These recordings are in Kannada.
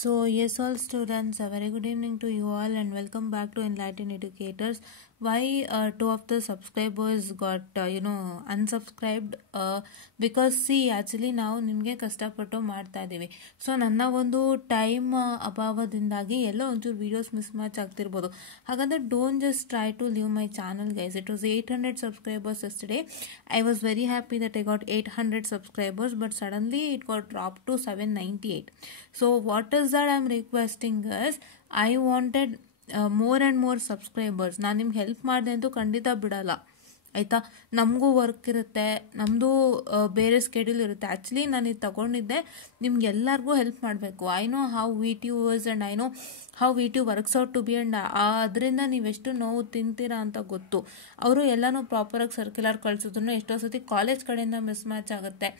So yes, all students, a very good evening to you all and welcome back to Enlightened Educators. Why two of the subscribers got unsubscribed? Because see, actually ನಾವು ನಿಮಗೆ ಕಷ್ಟಪಟ್ಟು ಮಾಡ್ತಾ ಇದ್ದೀವಿ. ಸೊ ನನ್ನ ಒಂದು ಟೈಮ್ ಅಭಾವದಿಂದಾಗಿ ಎಲ್ಲೋ ಒಂಚೂರು ವಿಡಿಯೋಸ್ ಮಿಸ್ ಮ್ಯಾಚ್ ಆಗ್ತಿರ್ಬೋದು. ಹಾಗಾದ್ರೆ don't just try to leave my channel guys. It was 800 subscribers yesterday. I was very happy that I got 800 subscribers, but suddenly it got dropped to 798. So what is that I'm requesting is, I wanted more and more subscribers. ನಾನು ನಿಮ್ಗೆ ಹೆಲ್ಪ್ ಮಾಡಿದೆ ಅಂತೂ ಖಂಡಿತ ಬಿಡಲ್ಲ ಆಯಿತಾ. ನಮಗೂ ವರ್ಕ್ ಇರುತ್ತೆ, ನಮ್ಮದು ಬೇರೆ ಸ್ಕೆಡ್ಯೂಲ್ ಇರುತ್ತೆ. ಆ್ಯಕ್ಚುಲಿ ನಾನು ಇದು ತಗೊಂಡಿದ್ದೆ ನಿಮ್ಗೆಲ್ಲರಿಗೂ ಹೆಲ್ಪ್ ಮಾಡಬೇಕು. I know how VTU is and I know how VTU works out to be and ಅದರಿಂದ ನೀವೆಷ್ಟು ನೋವು ತಿಂತೀರಾ ಅಂತ ಗೊತ್ತು. ಅವರು ಎಲ್ಲನೂ ಪ್ರಾಪರಾಗಿ ಸರ್ಕ್ಯುಲರ್ ಕಳಿಸಿದ್ರು ಎಷ್ಟೋ ಸತಿ ಕಾಲೇಜ್ ಕಡೆಯಿಂದ ಮಿಸ್ ಮ್ಯಾಚ್ ಆಗುತ್ತೆ,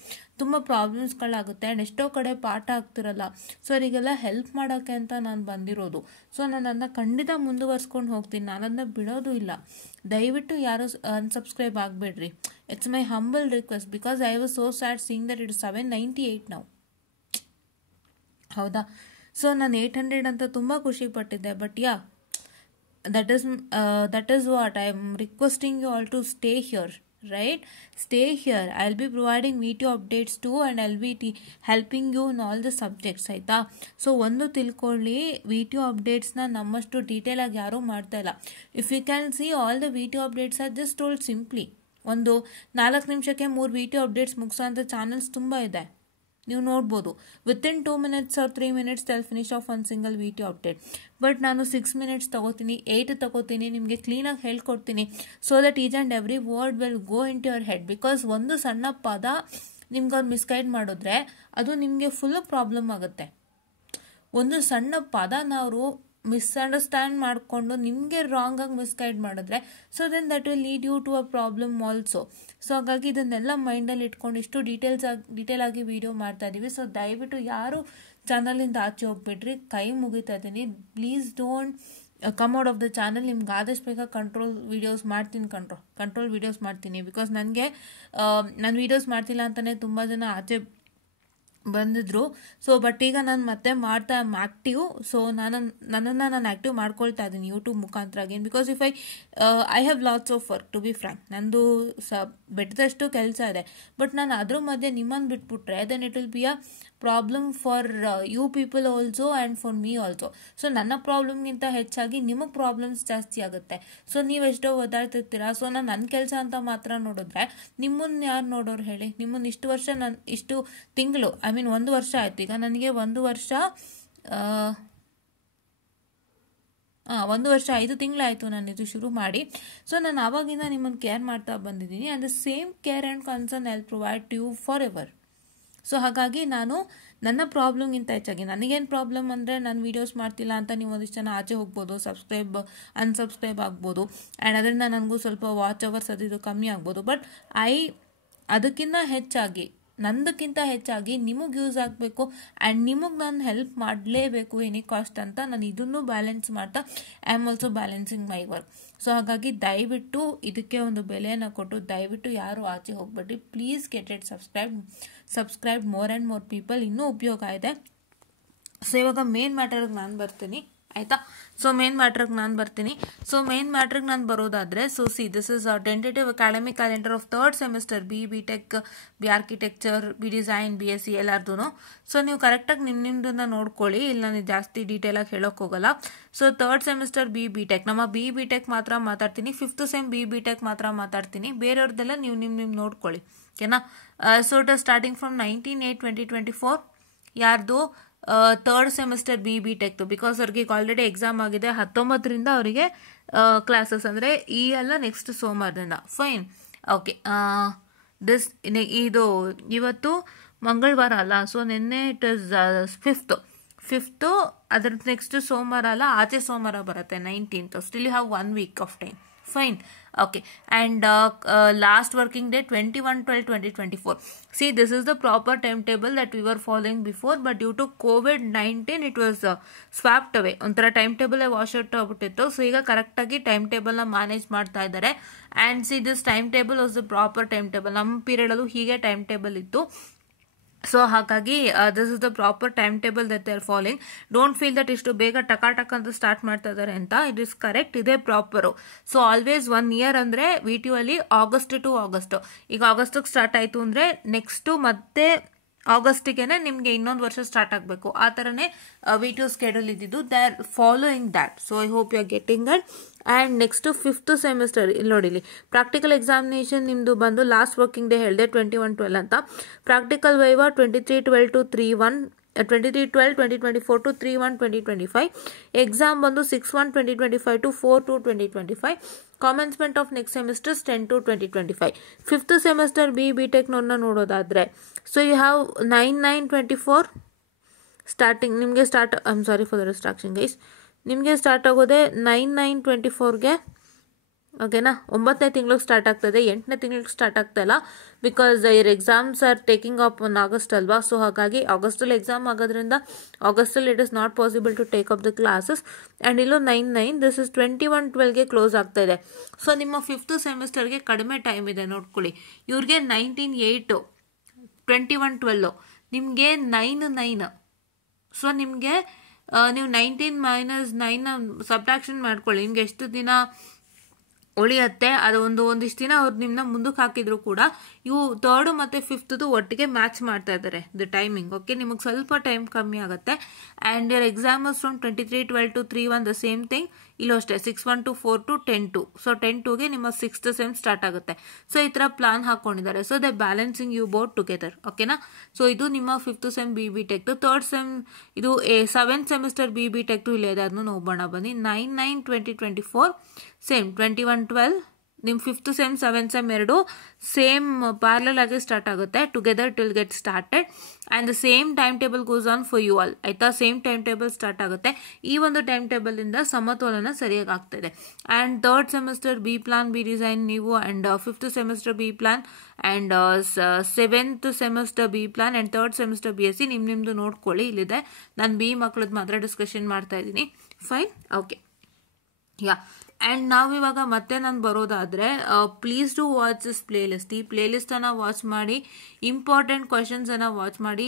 ತುಂಬ ಪ್ರಾಬ್ಲಮ್ಸ್ಗಳಾಗುತ್ತೆ ಆ್ಯಂಡ್ ಎಷ್ಟೋ ಕಡೆ ಪಾಠ ಆಗ್ತಿರಲ್ಲ. ಸೊ ಅವರಿಗೆಲ್ಲ ಹೆಲ್ಪ್ ಮಾಡೋಕ್ಕೆ ಅಂತ ನಾನು ಬಂದಿರೋದು. ಸೊ ನಾನು ಅದನ್ನ ಖಂಡಿತ ಮುಂದುವರ್ಸ್ಕೊಂಡು ಹೋಗ್ತೀನಿ, ನಾನದನ್ನ ಬಿಡೋದು ಇಲ್ಲ. ದಯವಿಟ್ಟು ಯಾರು ಅನ್ಸಬ್ಸ್ಕ್ರೈಬ್ ಆಗಬೇಡ್ರಿ. It's my humble request because I was so sad seeing that it 798 ನಾವು. ಹೌದಾ? ಸೊ ನಾನು 800 ಅಂತ ತುಂಬ ಖುಷಿ ಪಟ್ಟಿದ್ದೆ. But yeah, that is what I am requesting you all to stay here. Right, stay here. I'll be providing VTU updates too and I'll be helping you in all the subjects ಆಯ್ತಾ. ಸೊ ಒಂದು ತಿಳ್ಕೊಳ್ಳಿ, VTU ಅಪ್ಡೇಟ್ಸ್ನ ನಮ್ಮಷ್ಟು ಡೀಟೇಲ್ ಆಗಿ ಯಾರೂ ಮಾಡ್ತಾ ಇಲ್ಲ. If you can see all the VTU updates are just told simply. ಒಂದು 4 ನಿಮಿಷಕ್ಕೆ 3 VTU ಅಪ್ಡೇಟ್ಸ್ ಮುಗಿಸೋಂಥ ಚಾನಲ್ಸ್ ತುಂಬ ಇದೆ, ನೀವು ನೋಡ್ಬೋದು. Within 2 minutes or 3 minutes they'll finish off one single VTU update. But ನಾನು 6 minutes ತಗೋತೀನಿ, 8 ತಗೋತೀನಿ, ನಿಮಗೆ ಕ್ಲೀನಾಗಿ ಹೇಳ್ಕೊಡ್ತೀನಿ. So that each and every word will go into your head. Because ಒಂದು ಸಣ್ಣ ಪದ ನಿಮ್ಗೆ ಅವ್ರು ಮಿಸ್ಗೈಡ್ ಮಾಡಿದ್ರೆ ಅದು ನಿಮಗೆ ಫುಲ್ ಪ್ರಾಬ್ಲಮ್ ಆಗುತ್ತೆ. ಒಂದು ಸಣ್ಣ ಪದನ ಅವರು ಮಿಸ್ಅಂಡರ್ಸ್ಟ್ಯಾಂಡ್ ಮಾಡಿಕೊಂಡು ನಿಮಗೆ ರಾಂಗ್ ಆಗಿ ಮಿಸ್ಗೈಡ್ ಮಾಡಿದ್ರೆ so then that will lead you to a problem also. ಸೊ ಹಾಗಾಗಿ ಇದನ್ನೆಲ್ಲ ಮೈಂಡಲ್ಲಿ ಇಟ್ಕೊಂಡು ಇಷ್ಟು ಡೀಟೇಲ್ ಆಗಿ ವಿಡಿಯೋ ಮಾಡ್ತಾ ಇದ್ದೀವಿ. ಸೊ ದಯವಿಟ್ಟು ಯಾರು ಚಾನಲಿಂದ ಆಚೆ ಹೋಗ್ಬಿಡ್ರಿ, ಕೈ ಮುಗಿತಾ ಇದ್ದೀನಿ. Please don't come out of the channel. ನಿಮ್ಗೆ ಆದಷ್ಟು ಬೇಗ ಕಂಟ್ರೋಲ್ ವೀಡಿಯೋಸ್ ಮಾಡ್ತೀನಿ. ಬಿಕಾಸ್ ನನಗೆ ನಾನು ವೀಡಿಯೋಸ್ ಮಾಡ್ತಿಲ್ಲ ಅಂತಲೇ ತುಂಬ ಜನ ಆಚೆ ಬಂದಿದ್ರು. ಸೊ ಬಟ್ ಈಗ ನಾನು ಮತ್ತೆ ಮಾಡ್ತಾ ಆಕ್ಟಿವ್. ಸೊ ನನ್ನನ್ನು ನಾನು ಆಕ್ಟಿವ್ ಮಾಡ್ಕೊಳ್ತಾ ಇದ್ದೀನಿ ಯೂಟ್ಯೂಬ್ ಮುಖಾಂತರ again. Because if I have lots of work to be frank. ನಂದು ಬೆಟ್ಟದಷ್ಟು ಕೆಲಸ ಇದೆ. ಬಟ್ ನಾನು ಅದ್ರ ಮಧ್ಯೆ ನಿಮ್ಮನ್ನು ಬಿಟ್ಬಿಟ್ರೆ then it will be a problem for you people also and for me also. So ನನ್ನ ಪ್ರಾಬ್ಲಮ್ಗಿಂತ ಹೆಚ್ಚಾಗಿ ನಿಮಗೆ ಪ್ರಾಬ್ಲಮ್ಸ್ ಜಾಸ್ತಿ ಆಗುತ್ತೆ. ಸೊ ನೀವೆಷ್ಟೋ ಓದಾಡ್ತಿರ್ತೀರಾ. ಸೊ ನಾನು ನನ್ನ ಕೆಲಸ ಅಂತ ಮಾತ್ರ ನೋಡಿದ್ರೆ ನಿಮ್ಮನ್ನು ಯಾರು ನೋಡೋರು ಹೇಳಿ? ನಿಮ್ಮನ್ನು ಇಷ್ಟು ತಿಂಗಳು, ಐ ಮೀನ್ 1 ವರ್ಷ ಆಯ್ತು. ಈಗ ನನಗೆ 1 ವರ್ಷ 5 ತಿಂಗಳಾಯಿತು ನಾನು ಇದು ಶುರು ಮಾಡಿ. ಸೊ ನಾನು ಆವಾಗಿಂದ ನಿಮ್ಮನ್ನು ಕೇರ್ ಮಾಡ್ತಾ ಬಂದಿದ್ದೀನಿ and the same care and concern I will provide to you forever. So ಹಾಗಾಗಿ ನಾನು ನನ್ನ ಪ್ರಾಬ್ಲಮ್ಗಿಂತ ಹೆಚ್ಚಾಗಿ ನನಗೇನು ಪ್ರಾಬ್ಲಮ್ ಅಂದರೆ ನಾನು ವೀಡಿಯೋಸ್ ಮಾಡ್ತಿಲ್ಲ ಅಂತ ನೀವು ಒಂದಿಷ್ಟು ಜನ ಆಚೆ ಹೋಗ್ಬೋದು, ಅನ್ಸಬ್ಸ್ಕ್ರೈಬ್ ಆಗ್ಬೋದು ಆ್ಯಂಡ್ ಅದರಿಂದ ನನಗೂ ಸ್ವಲ್ಪ ವಾಚ್ ಅವರ್ಸ್ ಅದು ಕಮ್ಮಿ ಆಗ್ಬೋದು. ಬಟ್ ನಂದಕ್ಕಿಂತ ಹೆಚ್ಚಾಗಿ ನಿಮಗೆ ಯೂಸ್ ಆಗಬೇಕು ಆ್ಯಂಡ್ ನಿಮಗೆ ನಾನು ಹೆಲ್ಪ್ ಮಾಡಲೇಬೇಕು ಎನಿ ಕಾಸ್ಟ್ ಅಂತ ನಾನು ಇದನ್ನು ಬ್ಯಾಲೆನ್ಸ್ ಮಾಡ್ತಾ I am also balancing my work. So ಹಾಗಾಗಿ ದಯವಿಟ್ಟು ಇದಕ್ಕೆ ಒಂದು ಬೆಲೆಯನ್ನು ಕೊಟ್ಟು ದಯವಿಟ್ಟು ಯಾರು ಆಚೆ ಹೋಗ್ಬೇಡಿ. Please get it subscribe more and more people. ಇನ್ನೂ ಉಪಯೋಗ ಇದೆ. ಸೊ ಇವಾಗ ಮೇನ್ ಮ್ಯಾಟರ್ಗೆ ನಾನು ಬರ್ತೀನಿ ಆಯಿತಾ. ಸೊ ಮೇನ್ ಮ್ಯಾಟ್ರಿಗೆ ನಾನು ಬರೋದಾದರೆ, so see this is tentative academic calendar of 3rd semester BE tech, BE architecture, BE design, BSc ಎಲ್ಲಾರ್ದು. ಸೊ ನೀವು ಕರೆಕ್ಟಾಗಿ ನಿಮ್ಮದನ್ನು ನೋಡ್ಕೊಳ್ಳಿ, ಇಲ್ಲ ನಾನು ಜಾಸ್ತಿ ಡೀಟೇಲಾಗಿ ಹೇಳೋಕೆ ಹೋಗಲ್ಲ. So 3rd semester BE tech, ನಮ್ಮ BE ಟೆಕ್ ಮಾತ್ರ ಮಾತಾಡ್ತೀನಿ. 5th sem BE ಟೆಕ್ ಮಾತ್ರ ಮಾತಾಡ್ತೀನಿ. ಬೇರೆಯವ್ರದ್ದೆಲ್ಲ ನೀವು ನಿಮ್ಮ ನೋಡ್ಕೊಳ್ಳಿ ಓಕೆನಾ. So it is starting from 19/8/2024. ಯಾರ್ದು 3rd semester BE tech. Because ಅವ್ರಿಗೆ ಆಲ್ರೆಡಿ ಎಕ್ಸಾಮ್ ಆಗಿದೆ. 19ರಿಂದ ಅವರಿಗೆ ಕ್ಲಾಸಸ್ ಅಂದರೆ ಈ ಎಲ್ಲ ನೆಕ್ಸ್ಟ್ ಸೋಮವಾರದಿಂದ. Fine, okay. ಇದು ಇವತ್ತು ಮಂಗಳವಾರ ಅಲ್ಲ, ಸೊ ನಿನ್ನೆ ಇಟ್ ಇಸ್ 5th. ಅದ್ರ ನೆಕ್ಸ್ಟ್ ಸೋಮವಾರ ಅಲ್ಲ, ಆಚೆ ಸೋಮವಾರ ಬರುತ್ತೆ 19th. Still you have 1 week of time. Fine, okay. And last working day 21/12/2024. See, this is the proper timetable that we were following before, but due to COVID-19 it was swapped away. ಒಂಥರ ಟೈಮ್ ಟೇಬಲ್ ವಾಶ್ ಔಟ್ ಆಗ್ಬಿಟ್ಟಿತ್ತು. ಸೊ ಈಗ ಕರೆಕ್ಟಾಗಿ ಟೈಮ್ ಟೇಬಲ್ನ ಮ್ಯಾನೇಜ್ ಮಾಡ್ತಾ ಇದ್ದಾರೆ. And see this time table was the proper time table. ನಮ್ಮ ಪೀರಿಯಡಲ್ಲೂ ಹೀಗೆ ಟೈಮ್ ಟೇಬಲ್ ಇತ್ತು. ಸೊ ಹಾಗಾಗಿ this is the proper time table that they are following. Don't feel that ಇಷ್ಟು ಬೇಗ ಟಕ್ ಅಂತ ಸ್ಟಾರ್ಟ್ ಮಾಡ್ತಾ ಇದ್ದಾರೆ ಅಂತ. ಇಟ್ ಇಸ್ ಕರೆಕ್ಟ್, ಇದೇ ಪ್ರಾಪರು. ಸೊ ಆಲ್ವೇಸ್ 1 ಇಯರ್ ಅಂದರೆ ವಿ ಟಿ ಯು ಅಲ್ಲಿ ಆಗಸ್ಟ್ ಟು ಆಗಸ್ಟ್. ಈಗ ಆಗಸ್ಟಿಗೆ ಸ್ಟಾರ್ಟ್ ಆಯಿತು ಅಂದರೆ ನೆಕ್ಸ್ಟು ಮತ್ತೆ ಆಗಸ್ಟಿಗೆನೆ ನಿಮಗೆ ಇನ್ನೊಂದು ವರ್ಷ ಸ್ಟಾರ್ಟ್ ಆಗಬೇಕು. ಆ ಥರನೇ ವಿ ಟಿ ಯು ಸ್ಕೆಡ್ಯೂಲ್ ಇದ್ದಿದ್ದು. They are following that. So I hope you are getting it. And next 5th semester ಇಲ್ಲಿ ನೋಡಿಲಿ, ಪ್ರಾಕ್ಟಿಕಲ್ ಎಕ್ಸಾಮಿನೇಷನ್ ನಿಮ್ಮದು ಬಂದು ಲಾಸ್ಟ್ ವರ್ಕಿಂಗ್ ಡೇ ಹೇಳಿದೆ 21/12 ಅಂತ. Practical viva 23/12 to 3/1, 23/12/2024 to 3/1/2025. Exam ಬಂದು 6/1/2025 to 4/2/2025. Commencement of next semesters 10/2/2025. 5th semester B ಟೆಕ್ನೋರ್ನ ನೋಡೋದಾದರೆ, ಸೊ ಯು ಹ್ಯಾವ್ 9/9/24 ಸ್ಟಾರ್ಟಿಂಗ್ ನಿಮಗೆ start. I am sorry for the distraction guys. ನಿಮಗೆ ಸ್ಟಾರ್ಟ್ ಆಗೋದೆ 9/9/24ಗೆ, ಓಕೆನಾ. 9ನೇ ತಿಂಗಳಿಗೆ ಸ್ಟಾರ್ಟ್ ಆಗ್ತದೆ, 8ನೇ ತಿಂಗಳಿಗೆ ಸ್ಟಾರ್ಟ್ ಆಗ್ತಾ ಇಲ್ಲ. Because your exams are taking up on August ಅಲ್ವಾ. ಸೊ ಹಾಗಾಗಿ ಆಗಸ್ಟಲ್ಲಿ ಎಕ್ಸಾಮ್ ಆಗೋದ್ರಿಂದ ಆಗಸ್ಟಲ್ಲಿ it is not possible to take up the classes. And ಇಲ್ಲೂ 9/9, ದಿಸ್ ಇಸ್ 21/12ಗೆ ಕ್ಲೋಸ್ ಆಗ್ತಾ ಇದೆ. ಸೊ ನಿಮ್ಮ 5th ಸೆಮಿಸ್ಟರ್ಗೆ ಕಡಿಮೆ ಟೈಮ್ ಇದೆ ನೋಡ್ಕೊಳ್ಳಿ. ಇವ್ರಿಗೆ 19/8, 21/12, ನಿಮಗೆ 9/9. ಸೊ ನಿಮಗೆ ನೀವು 19 - 9 ಸಬ್ಟ್ರಾಕ್ಷನ್ ಮಾಡ್ಕೊಳ್ಳಿ. ನಿಮ್ಗೆ ಎಷ್ಟು ದಿನ ಉಳಿಯತ್ತೆ, ಅದು ಒಂದಿಷ್ಟು ದಿನ ಅವ್ರು ನಿಮ್ಮನ್ನ ಮುಂದಕ್ಕೆ ಹಾಕಿದ್ರು ಕೂಡ ಇವು 3rd ಮತ್ತು 5th ಒಟ್ಟಿಗೆ ಮ್ಯಾಚ್ ಮಾಡ್ತಾ ಇದ್ದಾರೆ ದ ಟೈಮಿಂಗ್. ಓಕೆ, ನಿಮಗೆ ಸ್ವಲ್ಪ ಟೈಮ್ ಕಮ್ಮಿ ಆಗುತ್ತೆ. And year exam is from 23/12 to 3/1 the same thing. ಇಲ್ಲೂ ಅಷ್ಟೇ 6/1 to 4 to 10/2. ಸೊ 10/2ಗೆ ನಿಮ್ಮ 6th ಸೆಮ್ ಸ್ಟಾರ್ಟ್ ಆಗುತ್ತೆ. ಸೊ ಈ ಥರ ಪ್ಲಾನ್ ಹಾಕೊಂಡಿದ್ದಾರೆ. So they balancing you both together. ಓಕೆನಾ. ಸೊ ಇದು ನಿಮ್ಮ 5th sem B tech. 3rd sem ಇದು 7th ಸೆಮಿಸ್ಟರ್ ಬಿ ಟೆಕ್ ಇಲ್ಲೇ ಇದೆ, ಅದನ್ನು ನೋಡೋಣ ಬನ್ನಿ. 9/9/2024 ಸೇಮ್ 21/12. ನಿಮ್ಮ 5th ಸೆಮ್ 7th ಸೆಮ್ ಎರಡು ಸೇಮ್ ಪ್ಯಾರಲಲ್ ಆಗಿ ಸ್ಟಾರ್ಟ್ ಆಗುತ್ತೆ. Together till get started. And the same time table goes on for you all. ಆಯ್ತಾ, ಸೇಮ್ ಟೈಮ್ ಟೇಬಲ್ ಸ್ಟಾರ್ಟ್ ಆಗುತ್ತೆ. ಈ ಒಂದು ಟೈಮ್ ಟೇಬಲಿಂದ ಸಮತೋಲನ ಸರಿಯಾಗಿ ಆಗ್ತಾಯಿದೆ. And 3rd semester B plan B design ನೀವು, and 5th semester B plan, and 7th semester B plan, and 3rd semester B S C ನಿಮ್ಮದು ನೋಡ್ಕೊಳ್ಳಿ. ಇಲ್ಲಿದೆ, ನಾನು ಬಿ ಮಕ್ಕಳದ್ದು ಮಾತ್ರ ಡಿಸ್ಕಷನ್ ಮಾಡ್ತಾ ಇದ್ದೀನಿ. Fine, okay, yeah. ಆ್ಯಂಡ್ ನಾವಿವಾಗ ಮತ್ತೆ ನಾನು ಬರೋದಾದರೆ, please do watch this playlist. ಈ ಪ್ಲೇಲಿಸ್ಟನ್ನು ವಾಚ್ ಮಾಡಿ, ಇಂಪಾರ್ಟೆಂಟ್ ಕ್ವಶನ್ಸನ್ನು ವಾಚ್ ಮಾಡಿ.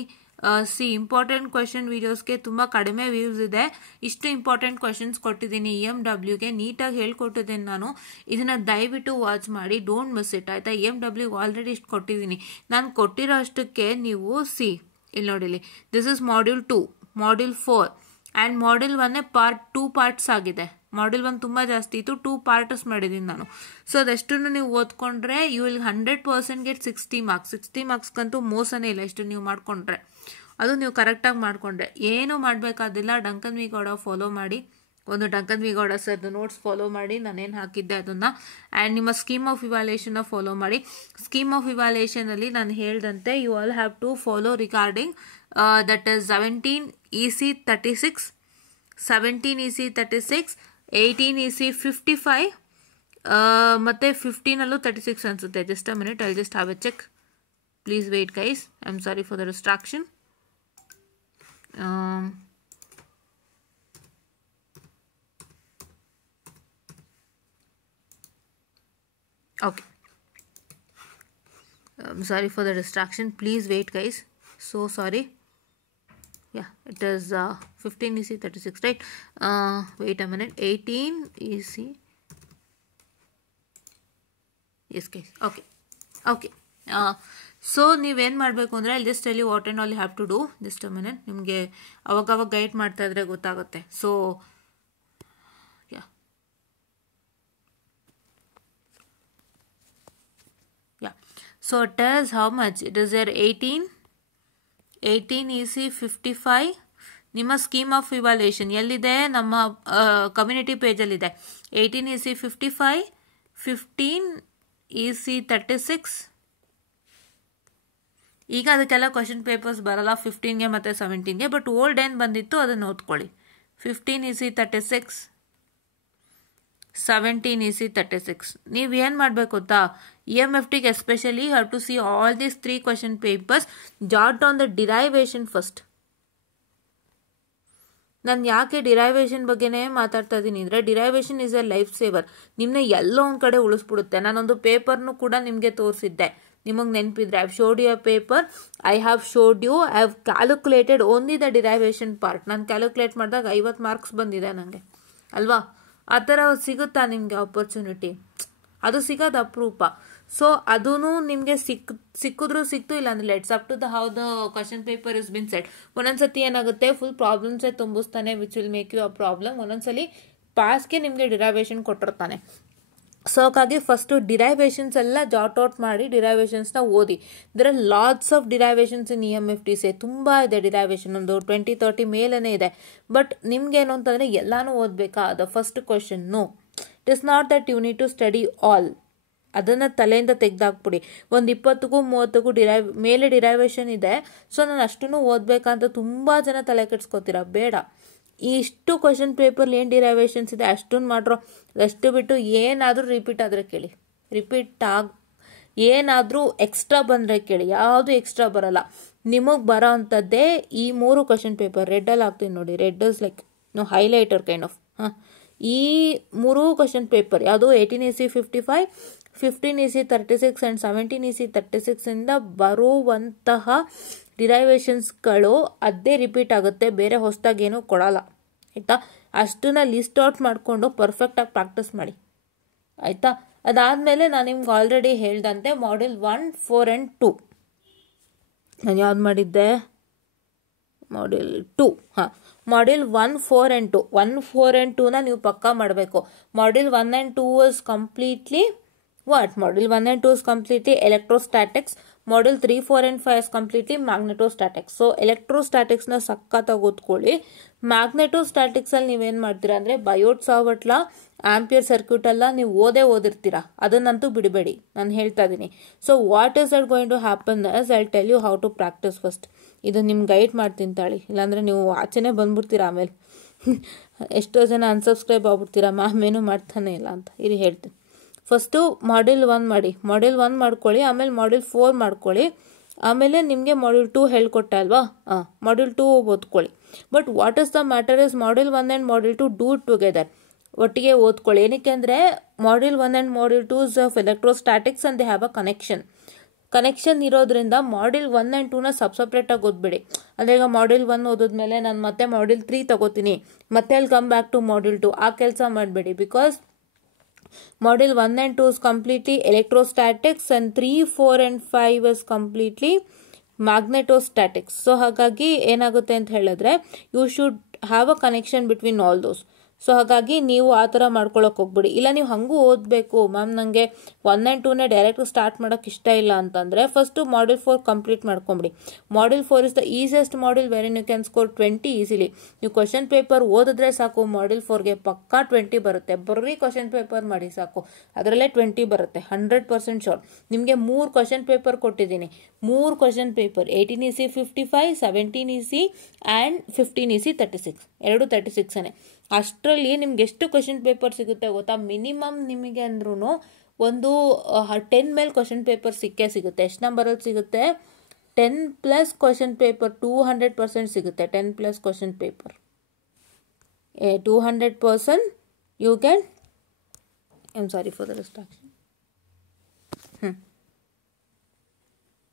ಇಂಪಾರ್ಟೆಂಟ್ ಕ್ವಶನ್ ವೀಡಿಯೋಸ್ಗೆ ತುಂಬ ಕಡಿಮೆ ವ್ಯೂಸ್ ಇದೆ. ಇಷ್ಟು ಇಂಪಾರ್ಟೆಂಟ್ ಕ್ವಶನ್ಸ್ ಕೊಟ್ಟಿದ್ದೀನಿ. EMWಗೆ ನೀಟಾಗಿ ಹೇಳ್ಕೊಟ್ಟಿದ್ದೀನಿ ನಾನು. ಇದನ್ನು ದಯವಿಟ್ಟು ವಾಚ್ ಮಾಡಿ, ಡೋಂಟ್ ಮಿಸ್ ಇಟ್. ಆಯಿತಾ, EMWಗೆ ಆಲ್ರೆಡಿ ಇಷ್ಟು ಕೊಟ್ಟಿದ್ದೀನಿ. ನಾನು ಕೊಟ್ಟಿರೋ ಅಷ್ಟಕ್ಕೆ ನೀವು ಇಲ್ಲಿ ನೋಡಿಲಿ, this is module 2, module 4 and module 1 part 2 parts ಆಗಿದೆ. ಮಾಡ್ಯೂಲ್ 1 ತುಂಬ ಜಾಸ್ತಿ ಇತ್ತು, 2 ಪಾರ್ಟ್ಸ್ ಮಾಡಿದ್ದೀನಿ ನಾನು. ಸೊ ಅದೆಷ್ಟನ್ನು ನೀವು ಓದ್ಕೊಂಡ್ರೆ ಯು ವಿಲ್ 100% ಗೆಟ್ 60 ಮಾರ್ಕ್ಸ್. 60 ಮಾರ್ಕ್ಸ್ಗಂತೂ ಮೋಸನೇ ಇಲ್ಲ ಇಷ್ಟು ನೀವು ಮಾಡಿಕೊಂಡ್ರೆ. ಅದು ನೀವು ಕರೆಕ್ಟಾಗಿ ಮಾಡಿಕೊಂಡ್ರೆ ಏನೂ ಮಾಡಬೇಕಾದಿಲ್ಲ. ಡಂಕನ್ ವಿ ಗೌಡ ಫಾಲೋ ಮಾಡಿ, ಒಂದು ಡಂಕನ್ ವಿ ಗೌಡ ಸರ್ದು ನೋಟ್ಸ್ ಫಾಲೋ ಮಾಡಿ, ನಾನೇನು ಹಾಕಿದ್ದೆ ಅದನ್ನು. ಆ್ಯಂಡ್ ನಿಮ್ಮ ಸ್ಕೀಮ್ ಆಫ್ ಇವ್ಯಾಲ್ಯೂಯೇಷನ್ನ ಫಾಲೋ ಮಾಡಿ. ಸ್ಕೀಮ್ ಆಫ್ ಇವ್ಯಾಲ್ಯೂಯೇಷನಲ್ಲಿ ನಾನು ಹೇಳ್ದಂತೆ you all have to follow regarding that is 17 EC 36, 17 EC 36, 18 EC 55, ಮತ್ತು 15 36 ಅನಿಸುತ್ತೆ. Just a minute, I just have a check. Please wait guys, I am sorry for the distraction. Okay, I'm sorry for the distraction. Please wait guys, so sorry. Yeah, it is 15 EC 36, right? Wait a minute. 18 EC, yes guys. Okay. So ನೀವೇನು ಮಾಡಬೇಕು ಅಂದರೆ, I just tell you what and all you have to do. Just a minute, ನಿಮಗೆ ಅವಾಗವಾಗ ಗೈಡ್ ಮಾಡ್ತಾ ಇದ್ರೆ ಗೊತ್ತಾಗುತ್ತೆ. So so it is how much? It is there 18 EC 55. ನಿಮ್ಮ ಸ್ಕೀಮ್ ಆಫ್ ಇವ್ಯಾಲ್ಯೂಯೇಷನ್ ಎಲ್ಲಿದೆ? ನಮ್ಮ ಕಮ್ಯುನಿಟಿ ಪೇಜಲ್ಲಿದೆ. 18 EC 55, 15 EC 36. ಈಗ ಅದಕ್ಕೆಲ್ಲ ಕ್ವಶನ್ ಪೇಪರ್ಸ್ ಬರಲ್ಲ 15ಗೆ ಮತ್ತು 17ಗೆ, ಬಟ್ ಓಲ್ಡ್ ಏನು ಬಂದಿತ್ತು ಅದನ್ನು ಓದ್ಕೊಳ್ಳಿ. 15 EC 36, 17 EC 36. ನೀವು ಏನು ಮಾಡಬೇಕು ಗೊತ್ತಾ, EMFTಗೆ especially have to see all these 3 question papers. Jot on the derivation first. ನಾನು ಯಾಕೆ ಡಿರೈವೇಷನ್ ಬಗ್ಗೆನೇ ಮಾತಾಡ್ತಾ ಇದ್ದೀನಿ ಅಂದರೆ, derivation is a life saver. ನಿಮ್ಮನ್ನ ಎಲ್ಲೋ ಒಂದು ಕಡೆ ಉಳಿಸ್ಬಿಡುತ್ತೆ. ನಾನೊಂದು ಪೇಪರ್ನು ಕೂಡ ನಿಮಗೆ ತೋರಿಸಿದ್ದೆ. ನಿಮಗೆ ನೆನಪಿದ್ರೆ I have showed you a paper, I have showed you, I have calculated only the derivation part. ನಾನು ಕ್ಯಾಲ್ಕುಲೇಟ್ ಮಾಡಿದಾಗ 50 ಮಾರ್ಕ್ಸ್ ಬಂದಿದೆ ನನಗೆ ಅಲ್ವಾ. ಆ ಥರ ಸಿಗುತ್ತಾ ನಿಮಗೆ ಆಪರ್ಚುನಿಟಿ? ಅದು ಸಿಗೋದು ಅಪರೂಪ. ಸೊ ಅದೂ ನಿಮಗೆ ಸಿಕ್ಕಿದ್ರು ಸಿಕ್ತು, ಇಲ್ಲಾಂದ್ರೆ let's up to the how the question paper is been set. ಒಂದೊಂದ್ಸತಿ ಏನಾಗುತ್ತೆ, ಫುಲ್ ಪ್ರಾಬ್ಲಮ್ಸೇ ತುಂಬಿಸ್ತಾನೆ which will make you a problem. ಒಂದೊಂದ್ಸಲಿ ಪಾಸ್ಗೆ ನಿಮಗೆ ಡಿರೈವೇಷನ್ ಕೊಟ್ಟಿರ್ತಾನೆ. ಸೊ ಹಾಗಾಗಿ ಫಸ್ಟು ಡಿರೈವೇಷನ್ಸ್ ಎಲ್ಲ ಜಾಟ್ ಔಟ್ ಮಾಡಿ ಡಿರೈವೇಷನ್ಸ್ನ ಓದಿ. There are lots of derivations in EMFDC. ತುಂಬ ಇದೆ ಡಿರೈವೇಷನ್, ಒಂದು 20-30 ಮೇಲೇ ಇದೆ. ಬಟ್ ನಿಮ್ಗೇನು ಅಂತಂದರೆ ಎಲ್ಲಾನು ಓದಬೇಕಾ? The first question it is not that you need to study all. ಅದನ್ನು ತಲೆಯಿಂದ ತೆಗೆದಾಕ್ಬಿಡಿ. ಒಂದು 20-30 ಮೇಲೆ ಡಿರೈವೇಷನ್ ಇದೆ, ಸೊ ನಾನು ಅಷ್ಟನ್ನು ಓದಬೇಕಂತ ತುಂಬ ಜನ ತಲೆ ಕೆಡ್ಸ್ಕೊತೀರಾ. ಬೇಡ, ಇಷ್ಟು ಕ್ವಶನ್ ಪೇಪರ್ಲಿ ಏನು ಡಿರೈವೇಷನ್ಸ್ ಇದೆ ಅಷ್ಟನ್ನು ಮಾಡ್ರೋ. ಅಷ್ಟು ಬಿಟ್ಟು ಏನಾದರೂ ರಿಪೀಟ್ ಆದರೆ ಕೇಳಿ, ಏನಾದರೂ ಎಕ್ಸ್ಟ್ರಾ ಬಂದರೆ ಕೇಳಿ. ಯಾವುದು ಎಕ್ಸ್ಟ್ರಾ ಬರಲ್ಲ, ನಿಮಗೆ ಬರೋ ಅಂಥದ್ದೇ ಈ 3 ಕ್ವಶನ್ ಪೇಪರ್. ರೆಡ್ಡಲ್ಲಿ ಹಾಕ್ತೀನಿ ನೋಡಿ, red is like highlighter kind of. ಈ 3 ಕ್ವಶನ್ ಪೇಪರ್ ಯಾವುದು 18 EC 55, 15 EC 36 ಆ್ಯಂಡ್ 17 EC 36 ಇಂದ ಬರುವಂತಹ ಡಿರೈವೇಷನ್ಸ್ಗಳು ಅದೇ ರಿಪೀಟ್ ಆಗುತ್ತೆ, ಬೇರೆ ಹೊಸದಾಗೇನು ಕೊಡಲ್ಲ. ಆಯಿತಾ? ಅಷ್ಟನ್ನ ಲಿಸ್ಟ್ ಔಟ್ ಮಾಡಿಕೊಂಡು ಪರ್ಫೆಕ್ಟಾಗಿ ಪ್ರಾಕ್ಟೀಸ್ ಮಾಡಿ. ಆಯಿತಾ? ಅದಾದಮೇಲೆ ನಾನು ನಿಮ್ಗೆ ಆಲ್ರೆಡಿ ಹೇಳ್ದಂತೆ ಮಾಡ್ಯೂಲ್ 1, 4 ಆ್ಯಂಡ್ 2 ನಾನು ಯಾವ್ದು ಮಾಡಿದ್ದೆ? ಮಾಡ್ಯೂಲ್ 2. Module 1, 4 and 2. 1, 4 ಆ್ಯಂಡ್ 2ನ ನೀವು ಪಕ್ಕಾ ಮಾಡಬೇಕು. Module 1 and 2 is completely what? Module 1 and 2 is completely electrostatics. Module 3, 4 and 5 is completely magnetostatics. So electrostatics ನ ಸಕ್ಕತ್ತಾಗಿ ಓದ್ಕೊಳ್ಳಿ. ಮ್ಯಾಗ್ನೆಟೋಸ್ಟ್ಯಾಟಿಕ್ಸ್ ಅಲ್ಲಿ ನೀವೇನು ಮಾಡ್ತೀರಾ ಅಂದರೆ Biot Savart law, Ampere circuit ಎಲ್ಲ ನೀವು ಓದಿರ್ತೀರಾ. ಅದನ್ನಂತೂ ಬಿಡಬೇಡಿ, ನಾನು ಹೇಳ್ತಾ ಇದ್ದೀನಿ. So what is that going to happen is I tell you how to practice first. ಇದು ನಿಮ್ಗೆ ಗೈಡ್ ಮಾಡ್ತೀನಿ ತಾಳಿ, ಇಲ್ಲಾಂದರೆ ನೀವು ಆಚೆನೇ ಬಂದ್ಬಿಡ್ತೀರಾ. ಆಮೇಲೆ ಎಷ್ಟೋ ಜನ ಅನ್ಸಬ್ಸ್ಕ್ರೈಬ್ ಆಗ್ಬಿಡ್ತೀರಾ, ಮ್ಯಾಮ್ ಏನೂ ಮಾಡ್ತಾನೆ ಇಲ್ಲ ಅಂತ. ಇಲ್ಲಿ ಹೇಳ್ತೀನಿ. ಫಸ್ಟು ಮಾಡ್ಯೂಲ್ 1 ಮಾಡಿ, ಮಾಡ್ಯೂಲ್ 1 ಮಾಡ್ಕೊಳ್ಳಿ. ಆಮೇಲೆ ಮಾಡ್ಯೂಲ್ 4 ಮಾಡ್ಕೊಳ್ಳಿ. ಆಮೇಲೆ ನಿಮಗೆ ಮಾಡ್ಯೂಲ್ 2 ಹೇಳ್ಕೊಟ್ಟೆ ಅಲ್ವಾ, ಮಾಡ್ಯೂಲ್ 2 ಓದ್ಕೊಳ್ಳಿ. But what is the matter is module 1 and module 2 do it together, ಒಟ್ಟಿಗೆ ಓದ್ಕೊಳ್ಳಿ. ಏನಕ್ಕೆ ಅಂದರೆ module 1 and module 2 is of electrostatics and they have a connection ಇರೋದ್ರಿಂದ ಮಾಡ್ಯೂಲ್ 1 ಆ್ಯಂಡ್ 2ನ ಸಪ್ರೇಟಾಗಿ ಓದ್ಬೇಡಿ. ಅಂದರೆ ಈಗ ಮಾಡ್ಯೂಲ್ 1 ಓದಿದ್ಮೇಲೆ ನಾನು ಮತ್ತೆ ಮಾಡ್ಯೂಲ್ 3 ತಗೋತೀನಿ, ಮತ್ತೆ ಅಲ್ಲಿ ಕಮ್ ಬ್ಯಾಕ್ ಟು ಮಾಡ್ಯೂಲ್ 2, ಆ ಕೆಲಸ ಮಾಡಬೇಡಿ. Because Module 1 and 2 is completely electrostatics and 3, 4 and 5 is completely magnetostatics. So ಹಾಗಾಗಿ ಏನಾಗುತ್ತೆ ಅಂತ ಹೇಳಿದ್ರೆ you should have a connection between all those. So ಹಾಗಾಗಿ ನೀವು ಆ ಥರ ಮಾಡ್ಕೊಳಕ್ಕೆ ಹೋಗ್ಬಿಡಿ. ಇಲ್ಲ ನೀವು ಹಂಗೂ ಓದಬೇಕು ಮ್ಯಾಮ್, ನನಗೆ 1 and 2ನೇ ಡೈರೆಕ್ಟ್ ಸ್ಟಾರ್ಟ್ ಮಾಡೋಕ್ಕೆ ಇಷ್ಟ ಇಲ್ಲ ಅಂತಂದರೆ ಫಸ್ಟು ಮಾಡ್ಯೂಲ್ 4 ಕಂಪ್ಲೀಟ್ ಮಾಡ್ಕೊಂಬಿಡಿ. Module 4 is the easiest module very you can score 20 easily. ನೀವು ಕ್ವಶನ್ ಪೇಪರ್ ಓದಿದ್ರೆ ಸಾಕು, ಮಾಡ್ಯೂಲ್ 4ಗೆ ಪಕ್ಕಾ 20 ಬರುತ್ತೆ. ಬರೀ ಕ್ವಶನ್ ಪೇಪರ್ ಮಾಡಿ ಸಾಕು, ಅದರಲ್ಲೇ 20 ಬರುತ್ತೆ, 100% ಶೋರ್. ನಿಮಗೆ 3 ಕ್ವಶನ್ ಪೇಪರ್ ಕೊಟ್ಟಿದ್ದೀನಿ. 3 question paper 18 EC 55, 17 EC and 15 EC 36, ಎರಡು 36ನೇ. ಅಷ್ಟರಲ್ಲಿ ನಿಮ್ಗೆ ಎಷ್ಟು ಕ್ವಶನ್ ಪೇಪರ್ ಸಿಗುತ್ತೆ ಗೊತ್ತಾ? ಮಿನಿಮಮ್ ನಿಮಗೆ ಅಂದ್ರೂ ಒಂದು 10 ಮೇಲೆ ಕ್ವಶನ್ ಪೇಪರ್ ಸಿಗುತ್ತೆ. ಎಷ್ಟು ನಂಬರಲ್ಲಿ ಸಿಗುತ್ತೆ? 10+ ಕ್ವಶನ್ ಪೇಪರ್ 200% ಸಿಗುತ್ತೆ. 10+ question paper 200% you can. I am sorry for the distraction.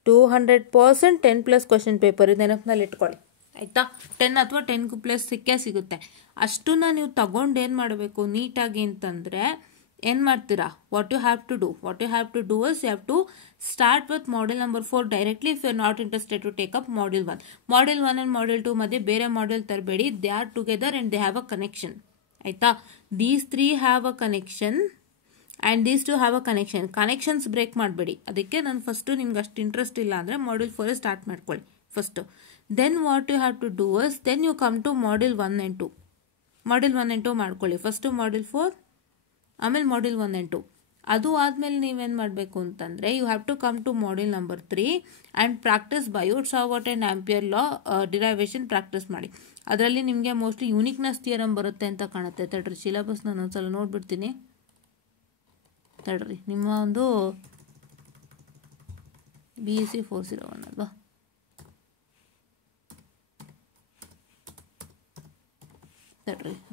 200% 10+ question paper ಇದು ನೆನಪಿನಲ್ಲಿ ಇಟ್ಕೊಳ್ಳಿ. ಆಯಿತಾ? 10 ಅಥವಾ 10+ ಸಿಗುತ್ತೆ. ಅಷ್ಟನ್ನ ನೀವು ತಗೊಂಡು ಏನು ಮಾಡಬೇಕು ನೀಟಾಗಿ ಅಂತಂದರೆ ಏನು ಮಾಡ್ತೀರಾ? What you have to do is you have to start with module number 4 directly if you are not interested to take up module 1. Module 1 and module 2 ಮಧ್ಯೆ ಬೇರೆ ಮಾಡ್ಯೂಲ್ ತರಬೇಡಿ. They are together and they have a connection. ಆಯಿತಾ? These 3 have a connection and these 2 have a connections break ಮಾಡಬೇಡಿ. ಅದಕ್ಕೆ ನಾನು ಫಸ್ಟು ನಿಮ್ಗೆ ಅಷ್ಟು ಇಂಟ್ರೆಸ್ಟ್ ಇಲ್ಲ ಅಂದರೆ ಮಾಡ್ಯೂಲ್ 4 ಸ್ಟಾರ್ಟ್ ಮಾಡ್ಕೊಳ್ಳಿ first. Then what you have to do is then you come to module 1 and 2. Module 1 and 2 ಮಾಡ್ಕೊಳ್ಳಿ. ಫಸ್ಟು ಮಾಡ್ಯೂಲ್ 4 ಆಮೇಲೆ ಮಾಡ್ಯೂಲ್ 1 and 2. ಅದು ಆದಮೇಲೆ ನೀವೇನು ಮಾಡಬೇಕು ಅಂತಂದರೆ you have to come to module number 3 and practice Biot Savart and Ampere law derivation practice ಮಾಡಿ. ಅದರಲ್ಲಿ ನಿಮಗೆ ಮೋಸ್ಟ್ಲಿ ಯೂನಿಕ್ನೆಸ್ ಥಿಯರಮ್ ಬರುತ್ತೆ ಅಂತ ಕಾಣುತ್ತೆ. ತಡ್ರಿ, ಸಿಲೆಬಸ್ ನಾನು ಒಂದ್ಸಲ ನೋಡ್ಬಿಡ್ತೀನಿ. ತಡ್ರಿ, ನಿಮ್ಮ ಒಂದು BSc 401 ಅಲ್ವಾ?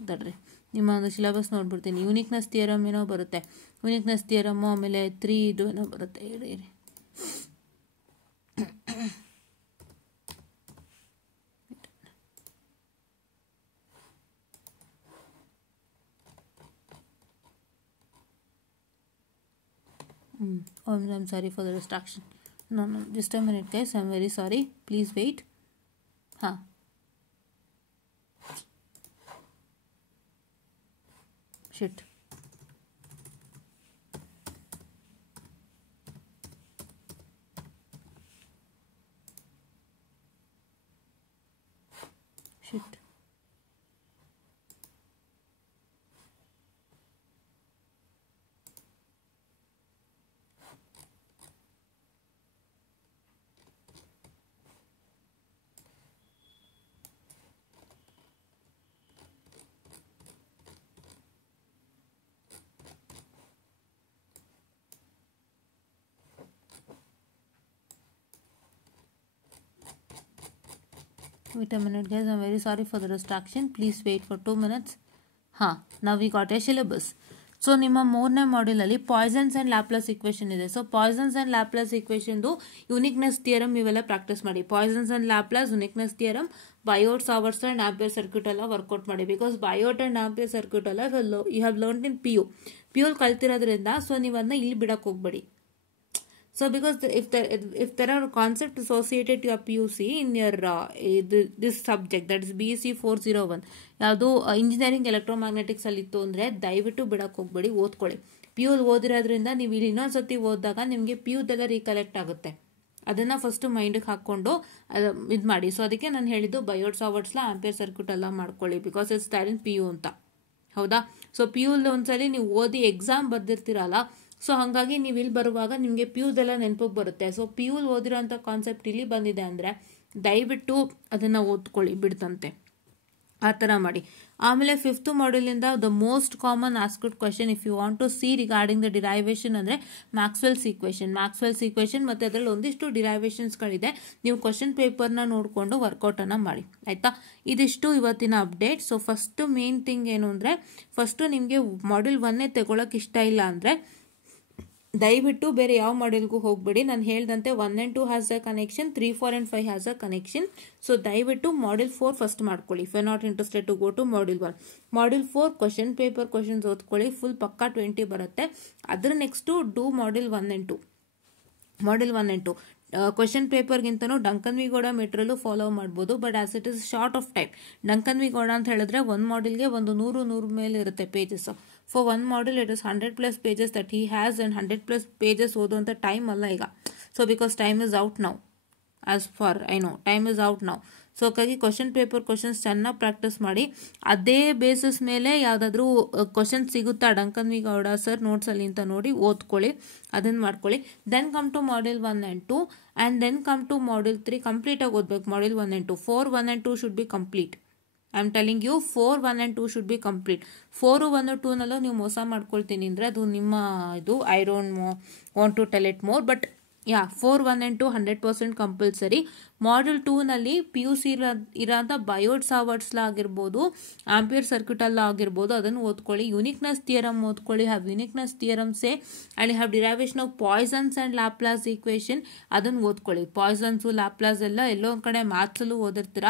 ತಡ್ರಿ ನಿಮ್ಮ ಒಂದು ಸಿಲೆಬಸ್ ನೋಡ್ಬಿಡ್ತೀನಿ. ಯೂನಿಕ್ನೆಸ್ ಥಿಯರಮ್ ಏನೋ ಬರುತ್ತೆ, ಯೂನಿಕ್ನೆಸ್ ಥಿಯರಮ್ಮು ಆಮೇಲೆ 3 ಇದು ಏನೋ ಬರುತ್ತೆ. ಹೇಳಿ I'm sorry for the distraction. No, just a minute guys, I'm very sorry, please wait. Shit. Wait a minute guys, I'm very sorry for the distraction, please wait for 2 minutes. Now we got a syllabus. So ನಿಮ್ಮ 3ನೇ ಮಾಡ್ಯೂಲಲ್ಲಿ ಪಾಯ್ಸನ್ಸ್ ಆ್ಯಂಡ್ ಲ್ಯಾಪ್ಲೇಸ್ ಇಕ್ವೇಷನ್ ಇದೆ. ಸೊ ಪಾಯ್ಸನ್ಸ್ ಆ್ಯಂಡ್ ಲ್ಯಾಪ್ಲೇಸ್ ಇಕ್ವೇಷನ್ದು ಯುನಿಕ್ನೆಸ್ ಥಿಯರಮ್ ಇವೆಲ್ಲ ಪ್ರಾಕ್ಟೀಸ್ ಮಾಡಿ. Poisson's and Laplace, uniqueness theorem, Biot, Savart's and Ampere circuit ಎಲ್ಲ ವರ್ಕೌಟ್ ಮಾಡಿ. Because Biot and Ampere circuit ಎಲ್ಲ you have learned in P U ಕಲ್ತಿರೋದ್ರಿಂದ ಸೊ ನೀವು ಅದನ್ನ ಇಲ್ಲಿ ಬಿಡಕ್ಕೆ ಹೋಗ್ಬೇಡಿ. So because if there are concepts associated to your PUC in your this subject, that is BSc 401 ಯಾವುದು ಇಂಜಿನಿಯರಿಂಗ್ ಎಲೆಕ್ಟ್ರೋಮ್ಯಾಗ್ನೆಟಿಕ್ಸ್ ಅಲ್ಲಿ ಇತ್ತು ಅಂದರೆ ದಯವಿಟ್ಟು ಬಿಡಕ್ಕೆ ಹೋಗ್ಬೇಡಿ, ಓದ್ಕೊಳ್ಳಿ. PU ಓದಿರೋದ್ರಿಂದ ನೀವು ಇಲ್ಲಿ ಇನ್ನೊಂದ್ಸತಿ ಓದಿದಾಗ ನಿಮಗೆ PUದೆಲ್ಲ ರೀಕಲೆಕ್ಟ್ ಆಗುತ್ತೆ. ಅದನ್ನು ಫಸ್ಟು ಮೈಂಡಿಗೆ ಹಾಕ್ಕೊಂಡು ಇದು ಮಾಡಿ. ಸೊ ಅದಕ್ಕೆ ನಾನು ಹೇಳಿದ್ದು ಬಯೋಟ್, ಸಾವರ್ಟ್ಸ್ಲ, ಆಂಪಿಯರ್ ಸರ್ಕ್ಯೂಟ್ ಎಲ್ಲ ಮಾಡ್ಕೊಳ್ಳಿ. Because it's there in PU ಅಂತ, ಹೌದಾ? ಸೊ PUಲ್ಲಿ ಒಂದ್ಸಲಿ ನೀವು ಓದಿ ಎಕ್ಸಾಮ್ ಬರ್ದಿರ್ತೀರಲ್ಲ, ಸೊ ಹಾಗಾಗಿ ನೀವು ಇಲ್ಲಿ ಬರುವಾಗ ನಿಮಗೆ PUದೆಲ್ಲ ನೆನಪಿಗೆ ಬರುತ್ತೆ. ಸೊ PUಲ್ಲಿ ಓದಿರೋಂಥ ಕಾನ್ಸೆಪ್ಟ್ ಇಲ್ಲಿ ಬಂದಿದೆ ಅಂದರೆ ದಯವಿಟ್ಟು ಅದನ್ನು ಓದ್ಕೊಳ್ಳಿ ಬಿಡ್ತಂತೆ, ಆ ಥರ ಮಾಡಿ. ಆಮೇಲೆ 5th ಮಾಡ್ಯೂಲಿಂದ the most common asked question if you want to see regarding the derivation ಅಂದರೆ ಮ್ಯಾಕ್ಸ್ವೆಲ್ಸ್ ಈಕ್ವೇಷನ್ ಮತ್ತು ಅದರಲ್ಲಿ ಒಂದಿಷ್ಟು ಡಿರೈವೇಷನ್ಸ್ಗಳಿದೆ. ನೀವು ಕ್ವೆಶನ್ ಪೇಪರ್ನ ನೋಡಿಕೊಂಡು ವರ್ಕೌಟನ್ನು ಮಾಡಿ, ಆಯಿತಾ? ಇದಿಷ್ಟು ಇವತ್ತಿನ update. So first main thing ಏನು ಅಂದರೆ, ಫಸ್ಟು ನಿಮಗೆ ಮಾಡ್ಯೂಲ್ 1 ತಗೊಳ್ಳೋಕೆ ಇಷ್ಟ ಇಲ್ಲ ಅಂದರೆ ದಯವಿಟ್ಟು ಬೇರೆ ಯಾವ ಮಾಡ್ಯೂಲ್ಗೂ ಹೋಗಬೇಡಿ. ನಾನು ಹೇಳ್ದಂತೆ 1 and 2 has a connection, 3, 4 and 5 has a connection. So ದಯವಿಟ್ಟು ಮಾಡ್ಯೂಲ್ 4 ಫಸ್ಟ್ ಮಾಡ್ಕೊಳ್ಳಿ. If you are not interested to go to module 1. Module 4 question paper questions ಓದ್ಕೊಳ್ಳಿ, ಫುಲ್ ಪಕ್ಕಾ 20 ಬರುತ್ತೆ. ಅದ್ರ next do module 1 and 2. Module 1 and 2 question ಪೇಪರ್ಗಿಂತನೂ ಡಂಕನ್ ವಿ ಗೌಡ ಮೆಟ್ರಲ್ಲೂ ಫಾಲೋ ಮಾಡ್ಬೋದು. But as it is short of time. Duncan V Gowda ಅಂತ ಹೇಳಿದ್ರೆ ಒಂದು ಮಾಡ್ಯೂಲ್ಗೆ ಒಂದು 100 ಮೇಲೆ ಇರುತ್ತೆ pages. For one module it is 100+ pages that he has and 100+ pages ಓದುವಂಥ ಟೈಮ್ ಅಲ್ಲ ಈಗ. So because time is out now, as far I know time is out now. So ಹಾಗಾಗಿ ಕ್ವೆಶನ್ ಪೇಪರ್ ಕ್ವೆಶನ್ಸ್ ಚೆನ್ನಾಗಿ ಪ್ರಾಕ್ಟೀಸ್ ಮಾಡಿ. ಅದೇ ಬೇಸಿಸ್ ಮೇಲೆ ಯಾವುದಾದ್ರೂ ಕ್ವೆಶನ್ಸ್ ಸಿಗುತ್ತಾ ಡಂಕನ್ ವಿ ಗೌಡ ಸರ್ ನೋಟ್ಸಲ್ಲಿ ಅಂತ ನೋಡಿ ಓದ್ಕೊಳ್ಳಿ, ಅದನ್ನು ಮಾಡ್ಕೊಳ್ಳಿ. Then come to module 1 and 2 and then come to module 3. ಕಂಪ್ಲೀಟಾಗಿ ಓದಬೇಕು module 1 and 2. 4, 1 and 2 should be complete. I am telling you 4, 1 and 2 should be complete. 4, 1, 2ನಲ್ಲೂ ನೀವು ಮೋಸ ಮಾಡ್ಕೊಳ್ತೀನಿ ಅಂದರೆ ಅದು ನಿಮ್ಮ ಇದು. I don't want to tell it more, but 4, 1 and 2 100% compulsory. Module 2ನಲ್ಲಿ PUC ಇರೋಂಥ ಬಯೋಟ್, ಸಾವರ್ಟ್ಸ್ಲ ಆಗಿರ್ಬೋದು, ಆಂಪಿಯರ್ ಸರ್ಕ್ಯೂಟಲ್ಲ ಆಗಿರ್ಬೋದು, ಅದನ್ನು ಓದ್ಕೊಳ್ಳಿ. ಯುನಿಕ್ನೆಸ್ ಥಿಯರಮ್ ಓದ್ಕೊಳ್ಳಿ. ಹ್ಯಾವ್ ಯುನಿಕ್ನೆಸ್ ಥಿಯರಮ್ಸೇ and have derivation of Poisson's and Laplace equation, ಅದನ್ನು ಓದ್ಕೊಳ್ಳಿ. ಪಾಯ್ಸನ್ಸು, ಲ್ಯಾಪ್ಲೇಸ್ ಎಲ್ಲ ಎಲ್ಲೋ ಒಂದು ಕಡೆ ಮ್ಯಾಥ್ಸಲ್ಲೂ ಓದಿರ್ತೀರ.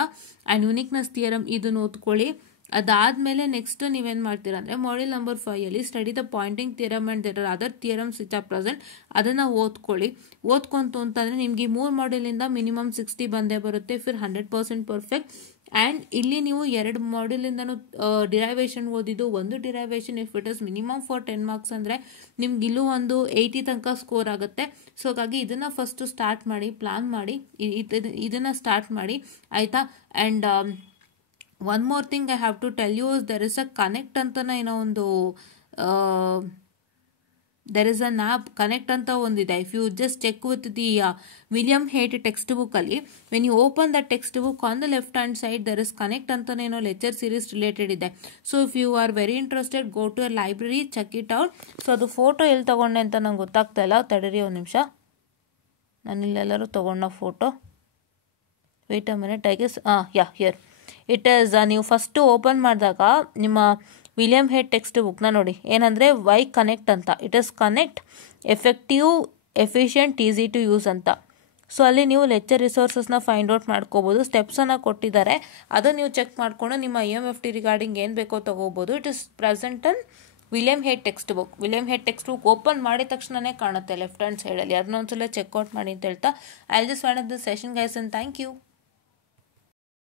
ಆ್ಯಂಡ್ ಯುನಿಕ್ನೆಸ್ ಥಿಯರಮ್ ಇದನ್ನು ಓದ್ಕೊಳ್ಳಿ. ಅದಾದಮೇಲೆ ನೆಕ್ಸ್ಟ್ ನೀವೇನು ಮಾಡ್ತೀರಾ ಅಂದರೆ ಮಾಡ್ಯೂಲ್ ನಂಬರ್ 5ಅಲ್ಲಿ study the Poynting theorem and there are other theorems which are present, ಅದನ್ನು ಓದ್ಕೊಳ್ಳಿ. ಓದ್ಕೊಂತು ಅಂತಂದರೆ ನಿಮಗೆ 3 ಮಾಡ್ಯೂಲಿಂದ ಮಿನಿಮಮ್ 60 ಬಂದೇ ಬರುತ್ತೆ. ಫಿರ್ 100% ಪರ್ಫೆಕ್ಟ್. ಆ್ಯಂಡ್ ಇಲ್ಲಿ ನೀವು 2 ಮಾಡ್ಯೂಲಿಂದನೂ ಡಿರೈವೇಷನ್ ಓದಿದ್ದು, ಒಂದು derivation if it is minimum for 10 marks ಅಂದರೆ ನಿಮ್ಗೆ ಇಲ್ಲೂ ಒಂದು 80 ತನಕ ಸ್ಕೋರ್ ಆಗುತ್ತೆ. ಸೊ ಹಾಗಾಗಿ ಇದನ್ನು ಫಸ್ಟು ಸ್ಟಾರ್ಟ್ ಮಾಡಿ, ಪ್ಲಾನ್ ಮಾಡಿ, ಇದನ್ನು ಸ್ಟಾರ್ಟ್ ಮಾಡಿ, ಆಯಿತಾ? And one more thing I have to tell you, there is a connect ಅಂತಲೇ ಏನೋ ಒಂದು there is an app connect ಅಂತ ಒಂದಿದೆ. If you just check with the William Hayt text ಬುಕ್ಕಲ್ಲಿ, when you open the text book on the left hand side there is connect ಅಂತನೇನೋ ಲೆಕ್ಚರ್ ಸೀರೀಸ್ ರಿಲೇಟೆಡ್ ಇದೆ. So if you are very interested go to your library, check it out. So ಅದು ಫೋಟೋ ಎಲ್ಲಿ ತೊಗೊಂಡೆ ಅಂತ ನಂಗೆ ಗೊತ್ತಾಗ್ತಾ ಇಲ್ಲ, ತಡೀರಿ ಒಂದು ನಿಮಿಷ. ನಾನು ಇಲ್ಲೆಲ್ಲರೂ ತೊಗೊಂಡ photo, wait a minute, I guess here it is. ನೀವು ಫಸ್ಟು ಓಪನ್ ಮಾಡಿದಾಗ ನಿಮ್ಮ ವಿಲಿಯಂ ಹೇಟ್ ಟೆಕ್ಸ್ಟ್ ಬುಕ್ನ ನೋಡಿ, ಏನಂದರೆ ವೈ ಕನೆಕ್ಟ್ ಅಂತ. It is connect effective, efficient, easy to use ಅಂತ. ಸೊ ಅಲ್ಲಿ ನೀವು ಲೆಕ್ಚರ್ ರಿಸೋರ್ಸಸ್ನ ಫೈಂಡ್ ಔಟ್ ಮಾಡ್ಕೋಬೋದು. ಸ್ಟೆಪ್ಸನ್ನು ಕೊಟ್ಟಿದ್ದಾರೆ, ಅದನ್ನು ನೀವು ಚೆಕ್ ಮಾಡಿಕೊಂಡು ನಿಮ್ಮ IMFT ರಿಗಾರ್ಡಿಂಗ್ ಏನು ಬೇಕೋ ತೊಗೋಬೋದು. It is present on William hate text book open ಮಾಡಿದ ತಕ್ಷಣನೇ ಕಾಣುತ್ತೆ ಲೆಫ್ಟ್ ಹ್ಯಾಂಡ್ ಸೈಡಲ್ಲಿ. ಅದನ್ನೊಂದ್ಸಲ ಚೆಕ್ಔಟ್ ಮಾಡಿ ಅಂತ ಹೇಳ್ತಾ I just want this session guys and thank you.